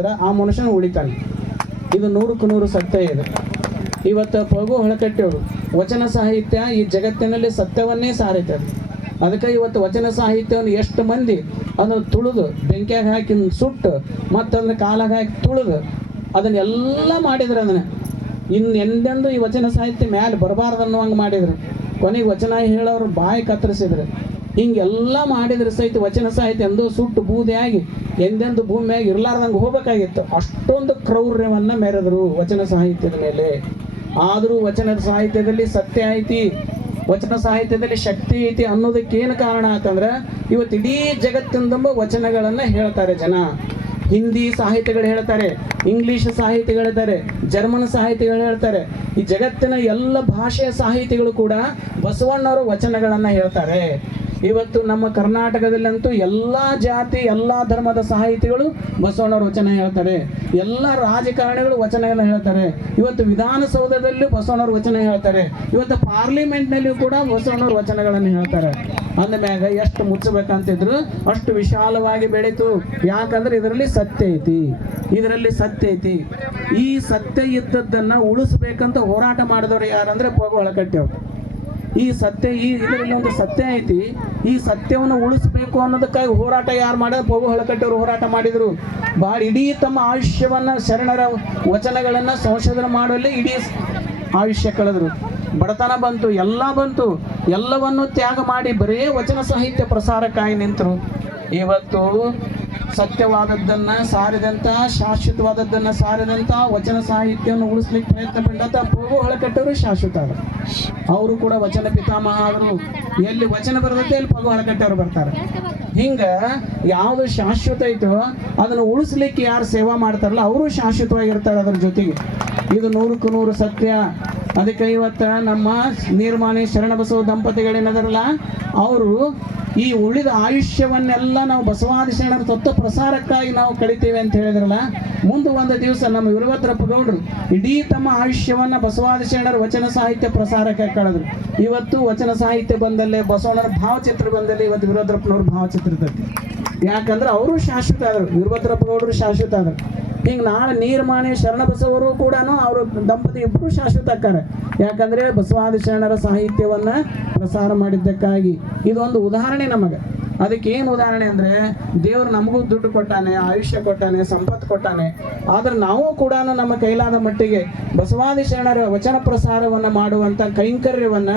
ಆ ಮನುಷ್ಯನ ಉಳಿತಾನೆ. ಇದು ನೂರಕ್ಕೆ ನೂರು ಸತ್ಯ ಇದೆ. ಇವತ್ತು ಪಗು ಹೊಳಕಟ್ಟೆಯವರು ವಚನ ಸಾಹಿತ್ಯ ಈ ಜಗತ್ತಿನಲ್ಲಿ ಸತ್ಯವನ್ನೇ ಸಾರಿತದೆ. ಅದಕ್ಕೆ ಇವತ್ತು ವಚನ ಸಾಹಿತ್ಯವನ್ನು ಎಷ್ಟು ಮಂದಿ ಅದನ್ನು ತುಳಿದು ಬೆಂಕಿಯಾಗ ಹಾಕಿ ಸುಟ್ಟು ಮತ್ತದನ್ನ ಕಾಲಾಗ ಹಾಕಿ ತುಳಿದು ಅದನ್ನೆಲ್ಲ ಮಾಡಿದ್ರು ಅದನ್ನ. ಇನ್ನು ಎಂದೆಂದು ಈ ವಚನ ಸಾಹಿತ್ಯ ಮ್ಯಾಲೆ ಬರಬಾರ್ದು ಅನ್ನುವಂಗೆ ಮಾಡಿದ್ರು. ಕೊನೆಗೆ ವಚನ ಹೇಳೋರು ಬಾಯಿ ಕತ್ತರಿಸಿದ್ರು. ಹಿಂಗೆಲ್ಲ ಮಾಡಿದ್ರೆ ಸಹಿತ ವಚನ ಸಾಹಿತ್ಯ ಎಂದು ಸುಟ್ಟು ಬೂದಿಯಾಗಿ, ಎಂದೆಂದು ಭೂಮಿಯಾಗಿ ಇರ್ಲಾರ್ದಂಗೆ ಹೋಗಬೇಕಾಗಿತ್ತು. ಅಷ್ಟೊಂದು ಕ್ರೌರ್ಯವನ್ನು ಮೆರೆದರು ವಚನ ಸಾಹಿತ್ಯದ ಮೇಲೆ. ಆದರೂ ವಚನದ ಸಾಹಿತ್ಯದಲ್ಲಿ ಸತ್ಯ ಐತಿ, ವಚನ ಸಾಹಿತ್ಯದಲ್ಲಿ ಶಕ್ತಿ ಐತಿ ಅನ್ನೋದಕ್ಕೇನು ಕಾರಣ ಆತಂದ್ರೆ ಇವತ್ತು ಇಡೀ ಜಗತ್ತಿಂದ ವಚನಗಳನ್ನು ಹೇಳ್ತಾರೆ ಜನ. ಹಿಂದಿ ಸಾಹಿತ್ಯಗಳು ಹೇಳ್ತಾರೆ, ಇಂಗ್ಲಿಷ್ ಸಾಹಿತ್ಯಗಳು ಹೇಳ್ತಾರೆ, ಜರ್ಮನ್ ಸಾಹಿತ್ಯಗಳು ಹೇಳ್ತಾರೆ. ಈ ಜಗತ್ತಿನ ಎಲ್ಲ ಭಾಷೆಯ ಸಾಹಿತಿಗಳು ಕೂಡ ಬಸವಣ್ಣವರ ವಚನಗಳನ್ನು ಹೇಳ್ತಾರೆ. ಇವತ್ತು ನಮ್ಮ ಕರ್ನಾಟಕದಲ್ಲಂತೂ ಎಲ್ಲ ಜಾತಿ, ಎಲ್ಲ ಧರ್ಮದ ಸಾಹಿತಿಗಳು ಬಸವಣ್ಣವ್ರ ವಚನ ಹೇಳ್ತಾರೆ. ಎಲ್ಲ ರಾಜಕಾರಣಿಗಳು ವಚನಗಳನ್ನು ಹೇಳ್ತಾರೆ. ಇವತ್ತು ವಿಧಾನಸೌಧದಲ್ಲೂ ಬಸವಣ್ಣವ್ರ ವಚನ ಹೇಳ್ತಾರೆ. ಇವತ್ತು ಪಾರ್ಲಿಮೆಂಟ್ನಲ್ಲಿಯೂ ಕೂಡ ಬಸವಣ್ಣವ್ರ ವಚನಗಳನ್ನು ಹೇಳ್ತಾರೆ. ಅಂದಮ್ಯಾಗ ಎಷ್ಟು ಮುಚ್ಚಬೇಕಂತಿದ್ರು ಅಷ್ಟು ವಿಶಾಲವಾಗಿ ಬೆಳೀತು. ಯಾಕಂದ್ರೆ ಇದರಲ್ಲಿ ಸತ್ಯ ಐತಿ. ಇದರಲ್ಲಿ ಸತ್ಯ ಐತಿ. ಈ ಸತ್ಯ ಇದ್ದದ್ದನ್ನ ಉಳಿಸ್ಬೇಕಂತ ಹೋರಾಟ ಮಾಡಿದವರು ಯಾರಂದ್ರೆ ಪೋಗ ಒಳಕಟ್ಟಿಯವ್ರು ಈ ಸತ್ಯ, ಈ ಇದರಲ್ಲಿ ಒಂದು ಸತ್ಯ ಐತಿ. ಈ ಸತ್ಯವನ್ನು ಉಳಿಸ್ಬೇಕು ಅನ್ನೋದಕ್ಕಾಗಿ ಹೋರಾಟ ಯಾರು ಮಾಡ ಪೋಗು ಹೊಳಕಟ್ಟವರು ಹೋರಾಟ ಮಾಡಿದರು. ಭಾಳ ಇಡೀ ತಮ್ಮ ಆಯುಷ್ಯವನ್ನ, ಶರಣರ ವಚನಗಳನ್ನು ಸಂಶೋಧನೆ ಮಾಡುವಲ್ಲಿ ಇಡೀ ಆಯುಷ್ಯ ಕಳೆದ್ರು. ಬಡತನ ಬಂತು, ಎಲ್ಲ ಬಂತು. ಎಲ್ಲವನ್ನು ತ್ಯಾಗ ಮಾಡಿ ಬರೇ ವಚನ ಸಾಹಿತ್ಯ ಪ್ರಸಾರಕ್ಕಾಗಿ ನಿಂತರು. ಇವತ್ತು ಸತ್ಯವಾದದ್ದನ್ನ ಸಾರಿದಂಥ ಶಾಶ್ವತವಾದದ್ದನ್ನು ಸಾರಿದಂಥ ವಚನ ಸಾಹಿತ್ಯವನ್ನು ಉಳಿಸ್ಲಿಕ್ಕೆ ಪ್ರಯತ್ನ ಪಟ್ಟಂತ ಪೂರ್ವ ಹೊಳಕಟ್ಟವರು ಶಾಶ್ವತ ಅವರು ಕೂಡ ವಚನ ಪಿತಾಮಹ ಅವರು ಎಲ್ಲಿ ವಚನ ಬರ್ತೈತೆ ಅಲ್ಲಿ ಪಗು ಹೊಳಕಟ್ಟವ್ರು ಬರ್ತಾರೆ. ಹಿಂಗ ಯಾವುದು ಶಾಶ್ವತ ಐತೋ ಅದನ್ನು ಉಳಿಸ್ಲಿಕ್ಕೆ ಯಾರು ಸೇವಾ ಮಾಡ್ತಾರಲ್ಲ, ಅವರು ಶಾಶ್ವತವಾಗಿರ್ತಾರೆ ಅದ್ರ ಜೊತೆಗೆ. ಇದು ನೂರಕ್ಕೂ ನೂರು ಸತ್ಯ. ಅದಕ್ಕೆ ಇವತ್ತ ನಮ್ಮ ನಿರ್ಮಾಣಿ ಶರಣಬಸವ ದಂಪತಿಗಳೇನದಾರಲ್ಲ ಅವರು ಈ ಉಳಿದ ಆಯುಷ್ಯವನ್ನೆಲ್ಲ ನಾವು ಬಸವಾದಿ ಶರಣರ ತತ್ವ ಪ್ರಸಾರಕ್ಕಾಗಿ ನಾವು ಕಳಿತೀವಿ ಅಂತ ಹೇಳಿದ್ರಲ್ಲ, ಮುಂದೆ ಒಂದು ದಿವಸ ನಮ್ಮ ವೀರಭದ್ರಪ್ಪ ಗೌಡರು ಇಡೀ ತಮ್ಮ ಆಯುಷ್ಯವನ್ನ ಬಸವಾದಿ ಶರಣರ ವಚನ ಸಾಹಿತ್ಯ ಪ್ರಸಾರಕ್ಕೆ ಕಳೆದ್ರು. ಇವತ್ತು ವಚನ ಸಾಹಿತ್ಯ ಬಂದಲ್ಲೇ ಬಸವಣ್ಣರ ಭಾವಚಿತ್ರ ಬಂದಲ್ಲಿ ಇವತ್ತು ವೀರಭದ್ರಪ್ಪನವ್ರ ಭಾವಚಿತ್ರ ಯಾಕಂದ್ರೆ ಅವರು ಶಾಶ್ವತ ಆದರು. ವೀರಭದ್ರಪ್ಪ ಗೌಡರು ಶಾಶ್ವತ ಆದರು. ಹಿಂಗೆ ನಾಳೆ ನೀರ್ಮಾಣಿ ಶರಣಬಸವರು ಕೂಡ ಅವರು ದಂಪತಿ ಇಬ್ಬರು ಶಾಶ್ವತ ಆಕ್ಕಾರ ಯಾಕಂದ್ರೆ ಬಸವಾದಿ ಶರಣರ ಸಾಹಿತ್ಯವನ್ನ ಪ್ರಸಾರ ಮಾಡಿದ್ದಕ್ಕಾಗಿ. ಇದೊಂದು ಉದಾಹರಣೆ ನಮಗೆ. ಅದಕ್ಕೆ ಏನು ಉದಾಹರಣೆ ಅಂದ್ರೆ, ದೇವರು ನಮಗೂ ದುಡ್ಡು ಕೊಟ್ಟಾನೆ, ಆಯುಷ್ಯ ಕೊಟ್ಟಾನೆ, ಸಂಪತ್ತು ಕೊಟ್ಟಾನೆ. ಆದ್ರೆ ನಾವು ಕೂಡ ನಮ್ಮ ಕೈಲಾದ ಮಟ್ಟಿಗೆ ಬಸವಾದಿ ಶರಣರ ವಚನ ಪ್ರಸಾರವನ್ನ ಮಾಡುವಂತ ಕೈಂಕರ್ಯವನ್ನ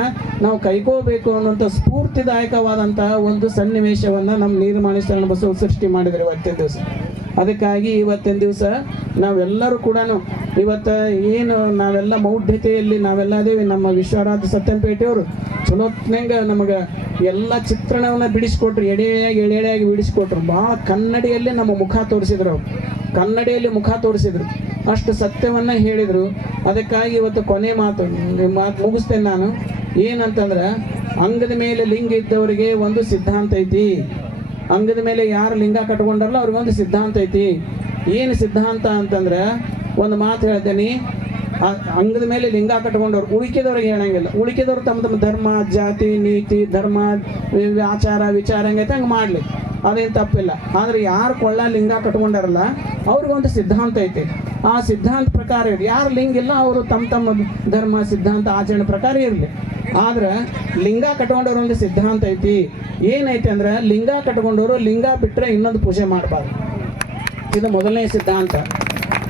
ನಾವು ಕೈಕೋಬೇಕು ಅನ್ನುವಂಥ ಸ್ಫೂರ್ತಿದಾಯಕವಾದಂತಹ ಒಂದು ಸನ್ನಿವೇಶವನ್ನು ನಮ್ಮ ನೀರ್ಮಾಣಿ ಶರಣ ಬಸವ ಸೃಷ್ಟಿ ಮಾಡಿದ್ರು ಇವತ್ತಿನ ದಿವಸ. ಅದಕ್ಕಾಗಿ ಇವತ್ತಿನ ದಿವಸ ನಾವೆಲ್ಲರೂ ಕೂಡ ಇವತ್ತು ಏನು ನಾವೆಲ್ಲ ಮೌಢ್ಯತೆಯಲ್ಲಿ ನಾವೆಲ್ಲ ಅದೇವಿ. ನಮ್ಮ ವಿಶ್ವರಾಜ ಸತ್ಯಂಪೇಟೆಯವರು ಚಲೋತ್ನಂಗ ನಮಗೆ ಎಲ್ಲ ಚಿತ್ರಣವನ್ನ ಬಿಡಿಸ್ಕೊಟ್ರು. ಎಡೆಯಾಗಿ ಎಳೆಯಾಗಿ ಬಿಡಿಸ್ಕೊಟ್ರು. ಭಾಳ ಕನ್ನಡಿಯಲ್ಲಿ ನಮ್ಮ ಮುಖ ತೋರಿಸಿದ್ರು ಅವ್ರು. ಕನ್ನಡಿಯಲ್ಲಿ ಮುಖ ತೋರಿಸಿದ್ರು. ಅಷ್ಟು ಸತ್ಯವನ್ನ ಹೇಳಿದರು. ಅದಕ್ಕಾಗಿ ಇವತ್ತು ಕೊನೆ ಮಾತು ಮಾತು ಮುಗಿಸ್ತೇನೆ ನಾನು. ಏನಂತಂದ್ರೆ, ಅಂಗದ ಮೇಲೆ ಲಿಂಗ ಇದ್ದವರಿಗೆ ಒಂದು ಸಿದ್ಧಾಂತ ಐತಿ. ಅಂಗದ ಮೇಲೆ ಯಾರು ಲಿಂಗ ಕಟ್ಕೊಂಡಾರಲ್ಲ ಅವ್ರಿಗೊಂದು ಸಿದ್ಧಾಂತ ಐತಿ. ಏನು ಸಿದ್ಧಾಂತ ಅಂತಂದ್ರೆ ಒಂದು ಮಾತು ಹೇಳ್ತೇನೆ. ಅಂಗದ ಮೇಲೆ ಲಿಂಗ ಕಟ್ಕೊಂಡವ್ರು ಉಳಿಕೆದವ್ರಿಗೆ ಹೇಳಂಗಿಲ್ಲ. ಉಳಿಕೆದವ್ರು ತಮ್ಮ ತಮ್ಮ ಧರ್ಮ, ಜಾತಿ, ನೀತಿ, ಧರ್ಮ ಆಚಾರ, ವಿಚಾರ ಹೆಂಗೈತೆ ಹಂಗೆ ಮಾಡಲಿ. ಅದೇನು ತಪ್ಪಿಲ್ಲ. ಆದರೆ ಯಾರು ಕೊಳ್ಳ ಲಿಂಗ ಕಟ್ಕೊಂಡಾರಲ್ಲ, ಅವ್ರಿಗೊಂದು ಸಿದ್ಧಾಂತ ಐತಿ. ಆ ಸಿದ್ಧಾಂತ ಪ್ರಕಾರ ಇರಲಿ. ಯಾರು ಲಿಂಗ ಇಲ್ಲ, ಅವರು ತಮ್ಮ ತಮ್ಮ ಧರ್ಮ, ಸಿದ್ಧಾಂತ, ಆಚರಣೆ ಪ್ರಕಾರ ಇರಲಿ. ಆದ್ರೆ ಲಿಂಗ ಕಟ್ಕೊಂಡವ್ರ ಒಂದು ಸಿದ್ಧಾಂತ ಐತಿ. ಏನೈತಿ ಅಂದ್ರೆ ಲಿಂಗ ಕಟ್ಕೊಂಡವರು ಲಿಂಗ ಬಿಟ್ಟರೆ ಇನ್ನೊಂದು ಪೂಜೆ ಮಾಡಬಾರ್ದು. ಇದು ಮೊದಲನೇ ಸಿದ್ಧಾಂತ.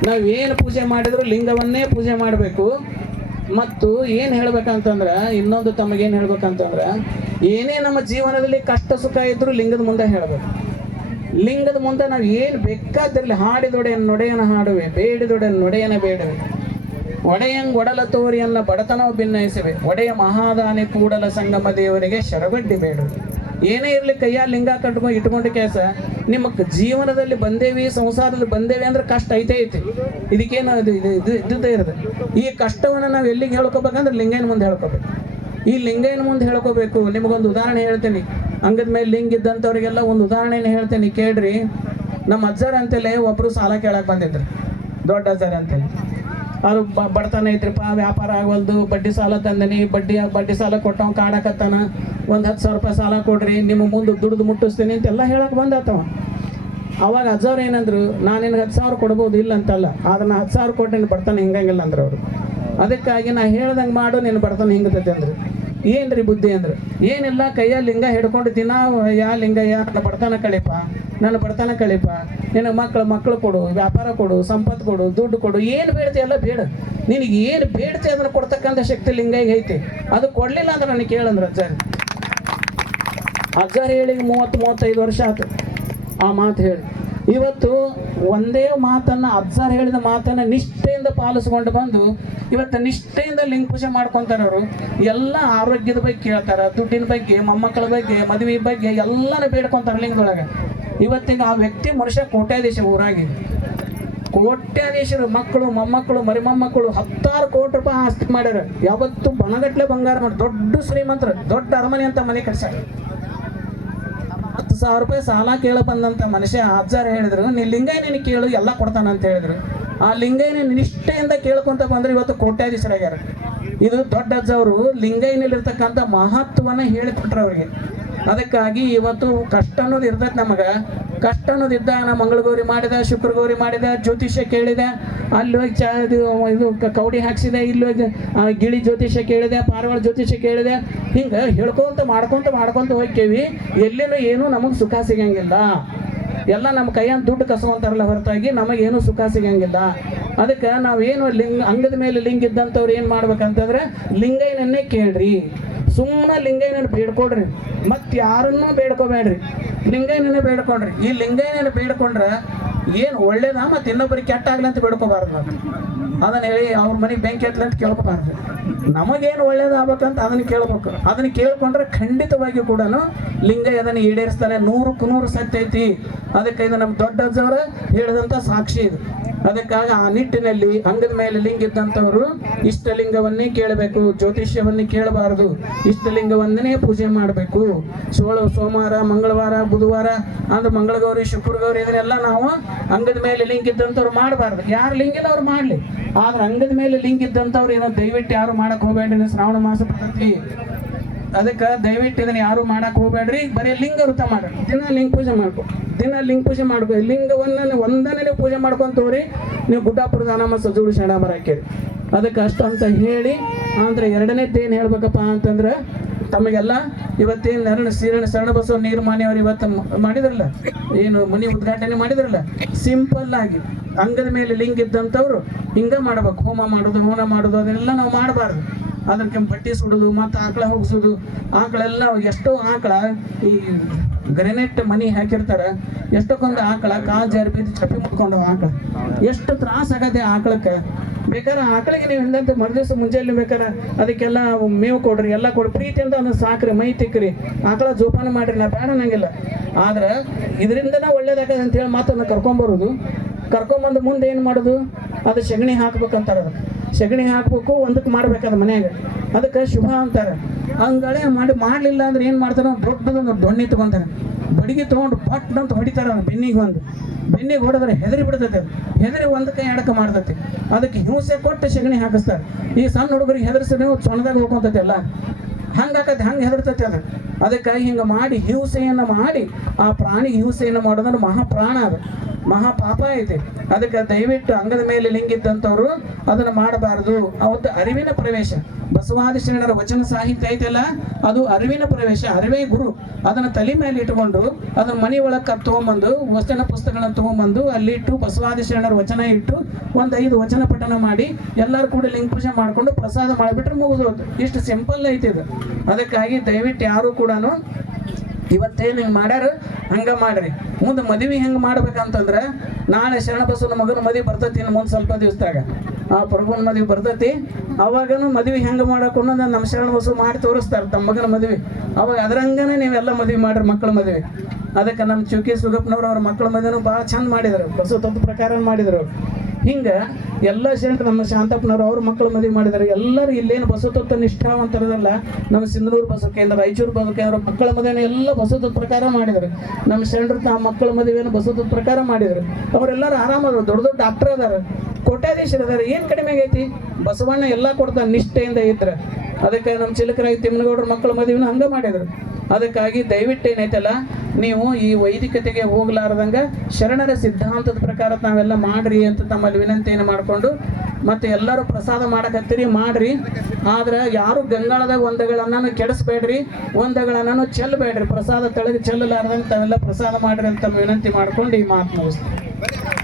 ನಾವು ಏನು ಪೂಜೆ ಮಾಡಿದ್ರು ಲಿಂಗವನ್ನೇ ಪೂಜೆ ಮಾಡಬೇಕು. ಮತ್ತು ಏನು ಹೇಳ್ಬೇಕಂತಂದ್ರೆ, ಇನ್ನೊಂದು ತಮಗೇನು ಹೇಳ್ಬೇಕಂತಂದ್ರೆ, ಏನೇ ನಮ್ಮ ಜೀವನದಲ್ಲಿ ಕಷ್ಟ ಸುಖ ಇದ್ದರೂ ಲಿಂಗದ ಮುಂದೆ ಹೇಳಬೇಕು. ಲಿಂಗದ ಮುಂದೆ ನಾವು ಏನು ಬೇಕಾದಿರಲಿ ಹಾಡಿದೊಡೆಯನ್ನು ನೊಡೆಯನ ಹಾಡುವೆ ಬೇಡಿದೊಡೆಯನ್ನು ನೊಡೆಯನ ಬೇಡುವೆ. ಒಡೆಯಂಗ್ ಒಡಲ ತೋರಿಯನ್ನ ಬಡತನವು ಭಿನ್ನಯಿಸಿವೆ ಒಡೆಯ ಮಹಾದಾನಿ ಕೂಡಲ ಸಂಗಮ ದೇವರಿಗೆ ಶರಗಡ್ಡಿ ಬೇಡು. ಏನೇ ಇರಲಿ ಕೈಯ ಲಿಂಗ ಕಟ್ಕೊಂಡು ಇಟ್ಕೊಂಡು ಕೇಸ, ನಿಮ್ಮ ಜೀವನದಲ್ಲಿ ಬಂದೇವಿ, ಸಂಸಾರದಲ್ಲಿ ಬಂದೇವಿ ಅಂದ್ರೆ ಕಷ್ಟ ಐತೆ ಐತಿ. ಇದಕ್ಕೇನು ಇದು ಇದು ಇದು ಇದ್ದಿದ್ದೇ ಇರೋದು. ಈ ಕಷ್ಟವನ್ನು ನಾವು ಎಲ್ಲಿಗೆ ಹೇಳ್ಕೋಬೇಕಂದ್ರೆ ಲಿಂಗೈನ ಮುಂದೆ ಹೇಳ್ಕೊಬೇಕು. ಈ ಲಿಂಗೈನ ಮುಂದೆ ಹೇಳ್ಕೋಬೇಕು. ನಿಮಗೊಂದು ಉದಾಹರಣೆ ಹೇಳ್ತೀನಿ. ಅಂಗದ ಮೇಲೆ ಲಿಂಗ ಇದ್ದಂಥವ್ರಿಗೆಲ್ಲ ಒಂದು ಉದಾಹರಣೆನ ಹೇಳ್ತೀನಿ. ಕೇಳ್ರಿ, ನಮ್ಮ ಅಜ್ಜಾರ ಅಂತೇಳಿ ಒಬ್ಬರು ಸಾಲ ಕೇಳಕ್ಕೆ ಬಂದಿದ್ರು. ದೊಡ್ಡ ಅಜ್ಜಾರ ಅಂತೇಳಿ. ಬ- ಬಡತನ ಐತ್ರಿಪ್ಪ, ವ್ಯಾಪಾರ ಆಗವಲ್ದು ಬಡ್ಡಿ ಸಾಲ ತಂದನಿ, ಬಡ್ಡಿ ಬಡ್ಡಿ ಸಾಲ ಕೊಟ್ಟವ್ ಕಾಡಕತ್ತಾನ, ಒಂದು ಹತ್ತು ಸಾವಿರ ರೂಪಾಯಿ ಸಾಲ ಕೊಡ್ರಿ, ನಿಮ್ಮ ಮುಂದೆ ದುಡ್ದು ಮುಟ್ಟಿಸ್ತೀನಿ ಅಂತೆಲ್ಲ ಹೇಳಕ್ಕೆ ಬಂದಾತವ. ಅವಾಗ ಅಜ್ಜವ್ರು ಏನಂದ್ರು ನಾನು ನಿನಗೆ ಹತ್ತು ಸಾವಿರ ಕೊಡ್ಬೋದು ಇಲ್ಲ ಅಂತಲ್ಲ, ಆದ್ರೆ ಹತ್ತು ಸಾವಿರ ಕೊಟ್ಟು ನೀನು ಬಡತನ ಹಿಂಗಂಗಿಲ್ಲ ಅಂದ್ರೆ ಅವರು. ಅದಕ್ಕಾಗಿ ನಾ ಹೇಳ್ದಂಗೆ ಮಾಡು ನಿನ್ನ ಬಡತನ ಹಿಂಗತೈತೆ ಅಂದ್ರು. ಏನ್ರಿ ಬುದ್ಧಿ ಅಂದ್ರೆ? ಏನಿಲ್ಲ, ಕೈಯ ಲಿಂಗ ಹಿಡ್ಕೊಂಡು ದಿನ ಯಾ ಲಿಂಗಯ್ಯ ನನ್ನ ಬಡತನ ಕಳಿಪ, ನನ್ನ ಬಡತನ ಕಳಿಪ, ನಿನ್ನ ಮಕ್ಕಳು ಮಕ್ಕಳು ಕೊಡು, ವ್ಯಾಪಾರ ಕೊಡು, ಸಂಪತ್ತು ಕೊಡು, ದುಡ್ಡು ಕೊಡು, ಏನು ಬೇಡ್ತಿ ಎಲ್ಲ ಬೇಡ. ನಿನಗೆ ಏನು ಬೇಡ್ತಿ ಅದನ್ನು ಕೊಡ್ತಕ್ಕಂಥ ಶಕ್ತಿ ಲಿಂಗೈಗೆ ಐತಿ. ಅದು ಕೊಡಲಿಲ್ಲ ಅಂದ್ರೆ ನನಗೆ ಕೇಳಂದ್ರೆ ಅಜ್ಜಾರಿ. ಅಜ್ಜಾರಿ ಹೇಳಿ ಮೂವತ್ತು ಮೂವತ್ತೈದು ವರ್ಷ ಆತು. ಆ ಮಾತು ಹೇಳಿ. ಇವತ್ತು ಒಂದೇ ಮಾತನ್ನು ಅಬ್ಸಾರ್ ಹೇಳಿದ ಮಾತನ್ನು ನಿಷ್ಠೆಯಿಂದ ಪಾಲಿಸ್ಕೊಂಡು ಬಂದು ಇವತ್ತು ನಿಷ್ಠೆಯಿಂದ ಲಿಂಗ ಪೂಜೆ ಮಾಡ್ಕೊತಾರೆ ಅವರು. ಎಲ್ಲ ಆರೋಗ್ಯದ ಬಗ್ಗೆ ಕೇಳ್ತಾರೆ, ದುಡ್ಡಿನ ಬಗ್ಗೆ, ಮೊಮ್ಮಕ್ಕಳ ಬಗ್ಗೆ, ಮದುವೆ ಬಗ್ಗೆ ಎಲ್ಲನೂ ಬೇಡ್ಕೊತಾರೆ ಲಿಂಗದೊಳಗೆ. ಇವತ್ತಿನ ಆ ವ್ಯಕ್ತಿ ಮನುಷ್ಯ ಕೋಟ್ಯಾಧೀಶ ಊರಾಗಿ. ಕೋಟ್ಯಾಧೀಶರು, ಮಕ್ಕಳು, ಮೊಮ್ಮಕ್ಕಳು ಮರಿ ಮೊಮ್ಮಕ್ಕಳು ಹತ್ತಾರು ಕೋಟಿ ರೂಪಾಯಿ ಆಸ್ತಿ ಮಾಡ್ಯಾರ. ಯಾವತ್ತು ಬಣಗಟ್ಲೆ ಬಂಗಾರ ಮಾಡಿ ದೊಡ್ಡ ಶ್ರೀಮಂತರು, ದೊಡ್ಡ ಅರಮನೆ ಅಂತ ಮನೆ ಹತ್ತು ಸಾವಿರ ರೂಪಾಯಿ ಸಾಲ ಕೇಳ ಬಂದಂತ ಮನುಷ್ಯ ಅಬ್ಜಾರ್ ಹೇಳಿದ್ರು, ನೀ ಲಿಂಗಯ್ಯನ ಕೇಳು, ಎಲ್ಲ ಕೊಡ್ತಾನ ಅಂತ ಹೇಳಿದ್ರು. ಆ ಲಿಂಗೈನ ನಿಷ್ಠೆಯಿಂದ ಕೇಳ್ಕೊಂತ ಬಂದ್ರೆ ಇವತ್ತು ಕೋಟ್ಯಾಧೀಶರಾಗ್ಯಾರ. ಇದು ದೊಡ್ಡ ಅಜ್ಜ ಅವರು, ಲಿಂಗಯ್ಯನಲ್ಲಿರ್ತಕ್ಕಂಥ ಮಹತ್ವನ ಹೇಳಿಕೊಟ್ರು ಅವ್ರಿಗೆ. ಅದಕ್ಕಾಗಿ ಇವತ್ತು ಕಷ್ಟ ಅನ್ನೋದು ಇರ್ತೈತೆ ನಮಗೆ. ಕಷ್ಟ ಅನ್ನೋದು ಇದ್ದಾಗ ನಾ ಮಂಗಳಗೌರಿ ಮಾಡಿದೆ, ಶುಕ್ರಗೌರಿ ಮಾಡಿದೆ, ಜ್ಯೋತಿಷ್ಯ ಕೇಳಿದೆ. ಅಲ್ಲಿ ಹೋಗಿ ಚ ಇದು ಇದು ಕೌಡಿ ಹಾಕ್ಸಿದೆ, ಇಲ್ಲಿ ಹೋಗಿ ಗಿಳಿ ಜ್ಯೋತಿಷ್ಯ ಕೇಳಿದೆ, ಪಾರವಾಳ ಜ್ಯೋತಿಷ್ಯ ಕೇಳಿದೆ. ಹಿಂಗೆ ಹೇಳ್ಕೊಂತ, ಮಾಡ್ಕೊಂತ ಮಾಡ್ಕೊಂತ ಹೋಗ್ತೇವಿ ಎಲ್ಲಿನೂ ಏನೂ ನಮಗೆ ಸುಖ ಸಿಗಂಗಿಲ್ಲ. ಎಲ್ಲ ನಮ್ಮ ಕೈಯನ್ನು ದುಡ್ಡು ಕಸ್ಕೊಂತಾರಲ್ಲ ಹೊರತಾಗಿ ನಮಗೇನು ಸುಖ ಸಿಗಂಗಿಲ್ಲ. ಅದಕ್ಕೆ ನಾವೇನು ಲಿಂಗ, ಅಂಗದ ಮೇಲೆ ಲಿಂಗ ಇದ್ದಂಥವ್ರು ಏನು ಮಾಡ್ಬೇಕಂತಂದ್ರೆ ಲಿಂಗೈನನ್ನೇ ಕೇಳ್ರಿ. ಸುಮ್ಮನೆ ಲಿಂಗಯ್ಯನ ಬೇಡ್ಕೊಡ್ರಿ. ಮತ್ತೆ ಯಾರನ್ನೂ ಬೇಡ್ಕೋಬೇಡ್ರಿ. ಲಿಂಗಯ್ಯನ ಬೇಡ್ಕೊಂಡ್ರಿ. ಈ ಲಿಂಗಯ್ಯನ ಬೇಡ್ಕೊಂಡ್ರೆ ಏನು ಒಳ್ಳೇದಾ ಮತ್ತೆ ಇನ್ನೊಬ್ಬರಿಗೆ ಕೆಟ್ಟ ಆಗ್ಲಿ ಅಂತ ಬಿಡ್ಕೋಬಾರ್ದು ಅದನ್ನ. ಹೇಳಿ ಅವ್ರ ಮನೆಗೆ ಬೆಂಕಿ ಹತ್ತಲಿ ಅಂತ ಕೇಳ್ಕೋಬಾರ್ದು. ನಮಗೇನು ಒಳ್ಳೇದಾಗಬೇಕಂತ ಅದನ್ನ ಕೇಳ್ಬೇಕು. ಅದನ್ನ ಕೇಳ್ಕೊಂಡ್ರೆ ಖಂಡಿತವಾಗಿ ಕೂಡ ಲಿಂಗ ಅದನ್ನು ಈಡೇರಿಸ್ತಾರೆ ನೂರಕ್ಕೂ ನೂರು ಸತ್ಯ ಐತಿ. ಅದಕ್ಕೆ ಇದು ನಮ್ಮ ದೊಡ್ಡ ಅಜ್ಜವರ ಹೇಳಿದಂಥ ಸಾಕ್ಷಿ ಇದು. ಅದಕ್ಕಾಗಿ ಆ ನಿಟ್ಟಿನಲ್ಲಿ ಅಂಗದ ಮೇಲೆ ಲಿಂಗ ಇದ್ದಂಥವರು ಇಷ್ಟಲಿಂಗವನ್ನೇ ಕೇಳಬೇಕು. ಜ್ಯೋತಿಷ್ಯವನ್ನೇ ಕೇಳಬಾರದು. ಇಷ್ಟಲಿಂಗವನ್ನೇ ಪೂಜೆ ಮಾಡಬೇಕು. ಸೋಳ ಸೋಮವಾರ, ಮಂಗಳವಾರ, ಬುಧವಾರ, ಅಂದ್ರೆ ಮಂಗಳಗೌರಿ, ಶುಕ್ರಗೌರಿ ಇದನ್ನೆಲ್ಲ ನಾವು ಅಂಗದ ಮೇಲೆ ಲಿಂಕ್ ಇದ್ದಂಥವ್ರು ಮಾಡಬಾರ್ದು. ಯಾರು ಲಿಂಗಿಲ್ಲ ಅವ್ರು ಮಾಡಲಿ. ಆದ್ರೆ ಅಂಗದ ಮೇಲೆ ಲಿಂಕ್ ಇದ್ದಂಥವ್ರು ಏನೋ ದಯವಿಟ್ಟು ಯಾರು ಮಾಡಕ್ ಹೋಗ್ಬೇಡ್ರಿ ಶ್ರಾವಣ ಮಾಸ ಪದ್ಧತಿ. ಅದಕ್ಕೆ ದಯವಿಟ್ಟು ಇದನ್ನ ಯಾರು ಮಾಡಕ್ ಹೋಗ್ಬೇಡ್ರಿ, ಬರೀ ಲಿಂಗ ವೃತ ಮಾಡ್ರಿ ದಿನ ಲಿಂಗ ಪೂಜೆ ಮಾಡ್ಕೊ. ದಿನ ಲಿಂಗ ಪೂಜೆ ಮಾಡ್ಕೊ. ಲಿಂಗವನ್ನ ಒಂದನೇ ನೀವು ಪೂಜೆ ಮಾಡ್ಕೊಂತವ್ರಿ ನೀವು ಗುಡ್ಡಾಪುರದ ದಾನಮ್ಮ ಸಜುಡು ಶರಣಾಮರ ಹಾಕಿರಿ. ಅದಕ್ಕೆ ಅಷ್ಟು ಅಂತ ಹೇಳಿ ಅಂದ್ರೆ ಎರಡನೇದ್ದು ಏನು ಹೇಳ್ಬೇಕಪ್ಪ ಅಂತಂದ್ರೆ ತಮಗೆಲ್ಲ ಇವತ್ತೇನು ನರಣ ಸೀರಣ ಶರಣ ಬಸವ ನೀರ್ಮಾನಿ ಅವ್ರು ಇವತ್ತು ಮಾಡಿದ್ರಲ್ಲ? ಏನು ಮನೆ ಉದ್ಘಾಟನೆ ಮಾಡಿದ್ರಲ್ಲ? ಸಿಂಪಲ್ ಆಗಿ ಅಂಗದ ಮೇಲೆ ಲಿಂಗ ಇದ್ದಂಥವ್ರು ಹಿಂಗ ಮಾಡ್ಬೇಕು. ಹೋಮ ಮಾಡೋದು ಹೋಮ ಮಾಡೋದು, ಅದನ್ನೆಲ್ಲ ನಾವು ಮಾಡಬಾರ್ದು. ಅದಕ್ಕೆ ಪಟ್ಟಿ ಸುಡೋದು ಮತ್ತು ಆಕಳ ಹೋಗಿಸೋದು ಆಕಳೆಲ್ಲ ಎಷ್ಟೋ ಆಕಳ ಈ ಗ್ರೆನೇಟ್ ಮನಿ ಹಾಕಿರ್ತಾರೆ. ಎಷ್ಟಕ್ಕೊಂದು ಆಕಳ ಕಾಲು ಜಾರಿ ಬಿದ್ದು ಚಪ್ಪಿ ಮುಟ್ಕೊಂಡು ಆಕಳ. ಎಷ್ಟು ತ್ರಾಸ ಆಗತ್ತೆ ಆಕಳಕ್ಕೆ ಬೇಕಾದ್ರೆ ಆಕಳಿಗೆ ನೀವು ಹಿಂದಂತೆ ಮರುದಿವಸ ಮುಂಜಾನೆ ಬೇಕಾರೆ ಅದಕ್ಕೆಲ್ಲ ಮೇವು ಕೊಡ್ರಿ, ಎಲ್ಲ ಕೊಡ್ರಿ. ಪ್ರೀತಿಯಿಂದ ಅದನ್ನ ಸಾಕ್ರಿ, ಮೈ ತಿಕ್ಕ್ರಿ ಆಕಳ ಜೋಪಾನ ಮಾಡ್ರಿ, ನಾ ಬೇಡ ನಂಗಿಲ್ಲ. ಆದ್ರೆ ಇದರಿಂದನೇ ಒಳ್ಳೇದಾಗದೆ ಅಂತೇಳಿ ಮಾತನ್ನು ಕರ್ಕೊಂಬರೋದು. ಕರ್ಕೊಂಬಂದು ಮುಂದೆ ಏನು ಮಾಡೋದು? ಅದು ಸಗಣಿ ಹಾಕ್ಬೇಕಂತಾರೆ ಅದಕ್ಕೆ ಸಗಣಿ ಹಾಕ್ಬೇಕು ಒಂದಕ್ಕೆ ಮಾಡ್ಬೇಕಾದ ಮನೆಯಾಗ. ಅದಕ್ಕೆ ಶುಭ ಅಂತಾರೆ. ಹಂಗಳೆ ಮಾಡಿ, ಮಾಡಲಿಲ್ಲ ಅಂದ್ರೆ ಏನು ಮಾಡ್ತಾರೆ? ದೊಡ್ಡದೊಂದು ದೊಣ್ಣೆ ತೊಗೊಂತಾರೆ. ಬಡಿಗೆ ತೊಗೊಂಡು ಪಟ್ ಅಂತ ಹೊಡಿತಾರೆ ಬೆನ್ನಿಗೆ ಒಂದು. ಬೆನ್ನಿಗೆ ಹೊಡೆದ್ರೆ ಹೆದರಿ ಬಿಡ್ತೈತೆ ಹೆದರಿ ಒಂದಕ್ಕೆ ಎಡಕ ಮಾಡ್ತೈತಿ. ಅದಕ್ಕೆ ಹಿಂಸೆ ಕೊಟ್ಟು ಸೆಗಣಿ ಹಾಕಿಸ್ತಾರೆ. ಈ ಸಣ್ಣ ಹುಡುಗರಿಗೆ ಹೆದರ್ಸಿದ್ರೆ ಸೊಣದಾಗ ಹೋಗ್ಕೊಂತೈತೆ ಎಲ್ಲ. ಹಂಗೆ ಆಕತ್ತೆ ಹಂಗೆ ಹೆದರ್ತೈತೆ ಅದು. ಅದಕ್ಕಾಗಿ ಹಿಂಗೆ ಮಾಡಿ ಹಿಂಸೆಯನ್ನು ಮಾಡಿ, ಆ ಪ್ರಾಣಿಗೆ ಹಿಂಸೆಯನ್ನು ಮಾಡೋದ್ರೆ ಮಹಾಪ್ರಾಣ ಅದು. ಮಹಾಪಾಪ ಐತೆ. ಅದಕ್ಕೆ ದಯವಿಟ್ಟು ಅಂಗದ ಮೇಲೆ ಲಿಂಗಿದ್ದಂಥವ್ರು ಅದನ್ನು ಮಾಡಬಾರದು. ಅವತ್ತು ಅರಿವಿನ ಪ್ರವೇಶ. ಬಸವಾದಿ ಶರಣರ ವಚನ ಸಾಹಿತ್ಯ ಐತೆಲ್ಲ? ಅದು ಅರಿವಿನ ಪ್ರವೇಶ, ಅರಿವೇ ಗುರು. ಅದನ್ನು ತಲೆ ಮೇಲೆ ಇಟ್ಕೊಂಡು ಅದನ್ನ ಮನೆ ಒಳಗೆ ತೊಗೊಂಬಂದು ವಚನ ಪುಸ್ತಕಗಳನ್ನು ತೊಗೊಂಬಂದು ಅಲ್ಲಿಟ್ಟು ಬಸವಾದಿ ಶರಣರ ವಚನ ಇಟ್ಟು ಒಂದು ಐದು ವಚನ ಪಠನ ಮಾಡಿ ಎಲ್ಲರೂ ಕೂಡ ಲಿಂಗ ಪೂಜೆ ಮಾಡಿಕೊಂಡು ಪ್ರಸಾದ ಮಾಡಿಬಿಟ್ರೆ ಮುಗಿದೋದು ಇಷ್ಟು ಸಿಂಪಲ್ ಐತಿ ಇದು. ಅದಕ್ಕಾಗಿ ದಯವಿಟ್ಟು ಯಾರು ಕೂಡ ಇವತ್ತೇನು ಹಿಂಗೆ ಮಾಡ್ಯಾರ, ಹಂಗೆ ಮಾಡ್ರಿ. ಮುಂದೆ ಮದುವೆ ಹೆಂಗೆ ಮಾಡ್ಬೇಕಂತಂದ್ರೆ ನಾಳೆ ಶರಣ ಬಸವನ ಮಗನ ಮದುವೆ ಬರ್ತೈತಿ ಇನ್ನು ಮುಂದೆ ಸ್ವಲ್ಪ ದಿವಸದಾಗ. ಆ ಪ್ರಭುನ ಮದುವೆ ಬರ್ತೈತಿ. ಅವಾಗನು ಮದುವೆ ಹೆಂಗೆ ನಾನು ನಮ್ಮ ಶರಣ ಬಸವ ಮಾಡಿ ತೋರಿಸ್ತಾರೆ ತಮ್ಮ ಮಗನ ಮದುವೆ. ಅವಾಗ ಅದ್ರಂಗನೇ ನೀವೆಲ್ಲ ಮದುವೆ ಮಾಡ್ರಿ ಮಕ್ಕಳ ಮದುವೆ. ಅದಕ್ಕೆ ನಮ್ಮ ಚುಕಿ ಸುಗಪ್ನವ್ರು ಅವ್ರ ಮಕ್ಕಳ ಮದುವೆನೂ ಭಾಳ ಚಂದ ಮಾಡಿದರು. ಬಸವ ತಪ್ಪು ಪ್ರಕಾರ ಮಾಡಿದರು. ಹಿಂಗೆ ಎಲ್ಲ ಶರಣರು ನಮ್ಮ ಶಾಂತಪ್ಪನವರು, ಅವ್ರ ಮಕ್ಕಳು ಮದುವೆ ಮಾಡಿದ್ದಾರೆ. ಎಲ್ಲರೂ ಇಲ್ಲೇನು ಬಸವತತ್ವ ನಿಷ್ಠಾವಂತರದಲ್ಲ. ನಮ್ಮ ಸಿಂಧನೂರು ಬಸವ ಕೇಂದ್ರ ರಾಯಚೂರು ಬಸವ ಕೇಂದ್ರ ಮಕ್ಕಳ ಮದುವೆನ ಎಲ್ಲ ಬಸವತತ್ವ ಪ್ರಕಾರ ಮಾಡಿದ್ದಾರೆ. ನಮ್ಮ ಶರಣರು ತಮ್ಮ ಮಕ್ಕಳ ಮದುವೆಯನ್ನು ಬಸವತತ್ವ ಪ್ರಕಾರ ಮಾಡಿದ್ದಾರೆ. ಅವರೆಲ್ಲರೂ ಆರಾಮದ್ರು ದೊಡ್ಡ ದೊಡ್ಡ ಡಾಕ್ಟರ್ ಅದಾರ ಕೋಟ್ಯಾಧೀಶರು ಅದಾರ ಏನು ಕಡಿಮೆ ಆಗೈತಿ? ಬಸವಣ್ಣ ಎಲ್ಲ ಕೊಡ್ತಾನೆ ನಿಷ್ಠೆಯಿಂದ ಇದ್ರೆ. ಅದಕ್ಕೆ ನಮ್ಮ ಚಿಲಕರಾಗಿ ತಿಮ್ಮನಗೌಡರ ಮಕ್ಕಳ ಮದುವೆನ ಹಂಗೆ ಮಾಡಿದ್ರು. ಅದಕ್ಕಾಗಿ ದಯವಿಟ್ಟು ಏನೈತಲ್ಲ ನೀವು ಈ ವೈದಿಕತೆಗೆ ಹೋಗ್ಲಾರ್ದಂಗ ಶರಣರ ಸಿದ್ಧಾಂತದ ಪ್ರಕಾರ ತಾವೆಲ್ಲ ಮಾಡ್ರಿ ಅಂತ ತಮ್ಮಲ್ಲಿ ವಿನಂತಿಯನ್ನು ಮಾಡಿಕೊಂಡು ಮತ್ತೆ ಎಲ್ಲರೂ ಪ್ರಸಾದ ಮಾಡಕತ್ತೀರಿ ಮಾಡ್ರಿ. ಆದ್ರೆ ಯಾರು ಗಂಗಾಳದಾಗ ಒಂದಗಳನ್ನ ಕೆಡಿಸ್ಬೇಡ್ರಿ ಒಂದಗಳನ್ನ ಚೆಲ್ಲಬೇಡ್ರಿ. ಪ್ರಸಾದ ತಳಗೆ ಚೆಲ್ಲಲಾರ್ದಂಗೆ ತಾವೆಲ್ಲ ಪ್ರಸಾದ ಮಾಡ್ರಿ ಅಂತ ವಿನಂತಿ ಮಾಡ್ಕೊಂಡು ಈ ಮಾತು ಮುಗಿಸ್ತೀನಿ.